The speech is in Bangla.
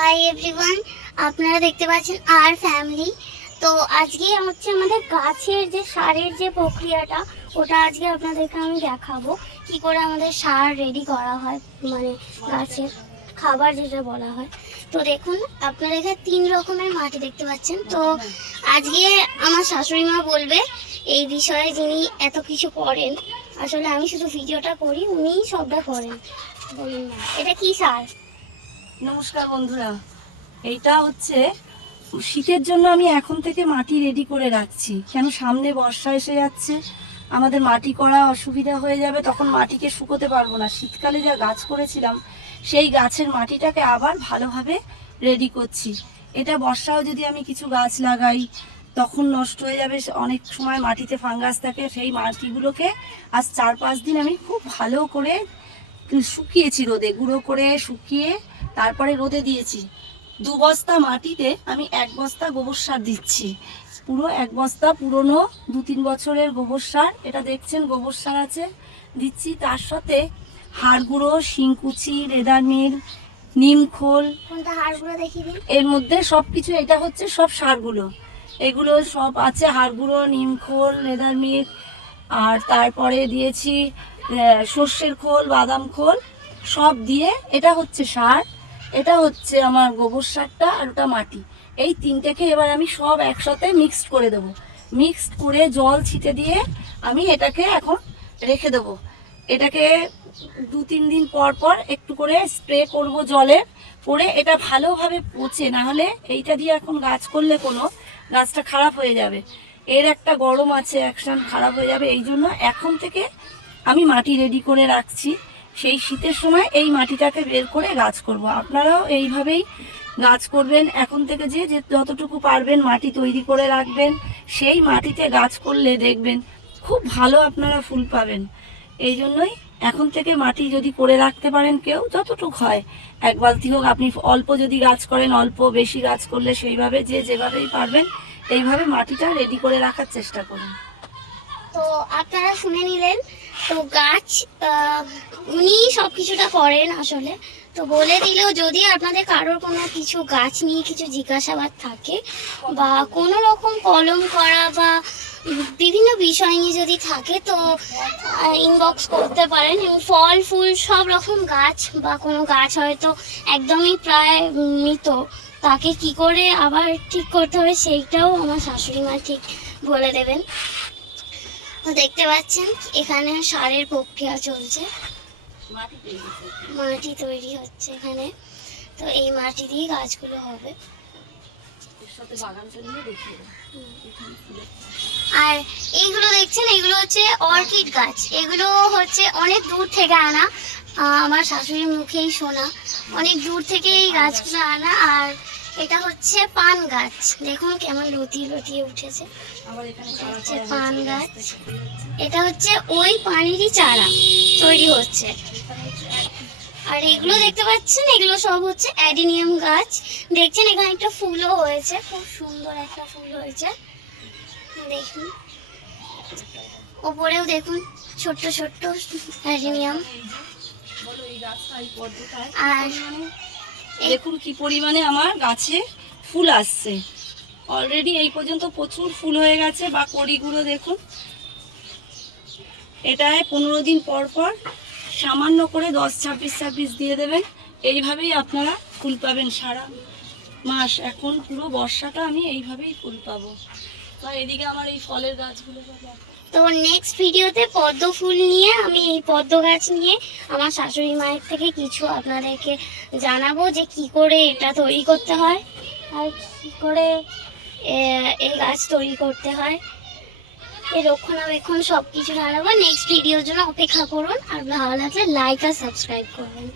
হাই এভরিওয়ান, আপনারা দেখতে পাচ্ছেন আর ফ্যামিলি। তো আজকে হচ্ছে আমাদের গাছের যে সারের যে প্রক্রিয়াটা, ওটা আজকে আপনাদেরকে আমি দেখাবো কি করে আমাদের সার রেডি করা হয়, মানে গাছের খাবার যেটা বলা হয়। তো দেখুন, আপনারা এখানে 3 রকমের মাটি দেখতে পাচ্ছেন। তো আজকে আমার শাশুড়ি মা বলবে এই বিষয়ে, যিনি এত কিছু করেন। আসলে আমি শুধু ভিডিওটা করি, উনিই সবটা করেন। বলুন না, এটা কি সার? নমস্কার বন্ধুরা, এইটা হচ্ছে শীতের জন্য আমি এখন থেকে মাটি রেডি করে রাখছি। কেন, সামনে বর্ষা এসে যাচ্ছে, আমাদের মাটি করা অসুবিধা হয়ে যাবে, তখন মাটিকে শুকোতে পারবো না। শীতকালে যা গাছ করেছিলাম সেই গাছের মাটিটাকে আবার ভালোভাবে রেডি করছি। এটা বর্ষাও যদি আমি কিছু গাছ লাগাই তখন নষ্ট হয়ে যাবে, অনেক সময় মাটিতে ফাঙ্গাস থাকে। সেই মাটিগুলোকে আজ 4-5 দিন আমি খুব ভালো করে শুকিয়েছি, রোদে গুঁড়ো করে শুকিয়ে তারপরে রোদে দিয়েছি। 2 বস্তা মাটিতে আমি 1 বস্তা গোবর সার দিচ্ছি। পুরো 1 বস্তা পুরনো 2-3 বছরের গোবর সার, এটা দেখছেন গোবর সার আছে, দিচ্ছি। তার সাথে হাড় গুঁড়ো, শিংকুচি, রেদার মিল, নিম খোল, কোনটা হাড় গুঁড়ো দেখিয়ে দিন। এর মধ্যে সব কিছু, এটা হচ্ছে সব সারগুলো, এগুলো সব আছে। হাড় গুঁড়ো, নিম খোল, লেদার মিল, আর তারপরে দিয়েছি সর্ষের খোল, বাদাম খোল, সব দিয়ে এটা হচ্ছে সার। এটা হচ্ছে আমার গোবর সারটা, আর ওটা মাটি। এই তিনটেকে এবার আমি সব একসাথে মিক্সড করে দেবো। মিক্সড করে জল ছিটে দিয়ে আমি এটাকে এখন রেখে দেবো। এটাকে 2-3 দিন পর পর একটু করে স্প্রে করব জলে, করে এটা ভালোভাবে পচে, না হলে এইটা দিয়ে এখন গাছ করলে কোনো গাছটা খারাপ হয়ে যাবে। এর একটা গরম আছে, অ্যাকশন খারাপ হয়ে যাবে। এই জন্য এখন থেকে আমি মাটি রেডি করে রাখছি। সেই শীতের সময় এই মাটিটাকে বের করে গাছ করব। আপনারাও এইভাবেই গাছ করবেন। এখন থেকে যে যতটুকু পারবেন মাটি তৈরি করে রাখবেন। সেই মাটিতে গাছ করলে দেখবেন খুব ভালো আপনারা ফুল পাবেন। এই জন্যই এখন থেকে মাটি যদি করে রাখতে পারেন, কেউ যতটুকু হয়, 1 বালতি হোক, আপনি অল্প যদি গাছ করেন, অল্প, বেশি গাছ করলে সেইভাবে যে যেভাবেই পারবেন এইভাবে মাটিটা রেডি করে রাখার চেষ্টা করুন। তো আপনারা শুনে নিলেন। তো গাছ উনি সব কিছুটা করেন আসলে। তো বলে দিলেও, যদি আপনাদের কারোর কোনো কিছু গাছ নিয়ে কিছু জিজ্ঞাসাবাদ থাকে, বা কোনো রকম কলম করা বা বিভিন্ন বিষয় নিয়ে যদি থাকে, তো ইনবক্স করতে পারেন। এবং ফল ফুল সব রকম গাছ, বা কোনো গাছ হয়তো একদমই প্রায় মৃত, তাকে কি করে আবার ঠিক করতে হবে সেইটাও আমার শাশুড়ি মা ঠিক বলে দেবেন। তো দেখতে পাচ্ছেন এখানে সারের প্রক্রিয়া চলছে, মাটি তৈরি হচ্ছে এখানে। তো এই মাটি দিয়ে গাছগুলো হবে। আর এইগুলো দেখছেন, এগুলো হচ্ছে অর্কিড গাছ। এগুলো হচ্ছে অনেক দূর থেকে আনা, আমার শাশুড়ির মুখেই শোনা, অনেক দূর থেকে এই গাছগুলো আনা। আর এটা হচ্ছে পান গাছ, দেখুন কেমন লতিয়ে লতিয়ে উঠেছে। হচ্ছে পান গাছ। এটা হচ্ছে ওই পানেরই চারা তৈরি হচ্ছে। আর এগুলো দেখতে পাচ্ছেন, এগুলো সব হচ্ছে অ্যাডিনিয়াম গাছ। দেখছেন এখানে একটা ফুলও হয়েছে, খুব সুন্দর একটা ফুল হয়েছে, দেখুন। ওপরেও দেখুন ছোট্ট ছোট্ট অ্যাডিনিয়াম। আর দেখুন কি পরিমাণে আমার গাছে ফুল আসছে। অলরেডি এই পর্যন্ত প্রচুর ফুল হয়ে গেছে। বা কড়িগুলো দেখুন, এটায় 15 দিন পর পর সামান্য করে 10-26 দিয়ে দেবেন। এইভাবেই আপনারা ফুল পাবেন সারা মাস। এখন পুরো বর্ষাটা আমি এইভাবেই ফুল পাবো। বা এদিকে আমার এই ফলের গাছগুলো। তো নেক্সট ভিডিওতে পদ্ম ফুল নিয়ে, আমি এই পদ্ম গাছ নিয়ে আমার শাশুড়ি মায়ের থেকে কিছু আপনাদেরকে জানাবো, যে কি করে এটা তৈরি করতে হয়, আর কি করে এই গাছ তৈরি করতে হয়, এই রক্ষণাবেক্ষণ সব কিছু জানাবো। নেক্সট ভিডিওর জন্য অপেক্ষা করুন। আর ভালো লাগলে লাইক আর সাবস্ক্রাইব করবেন।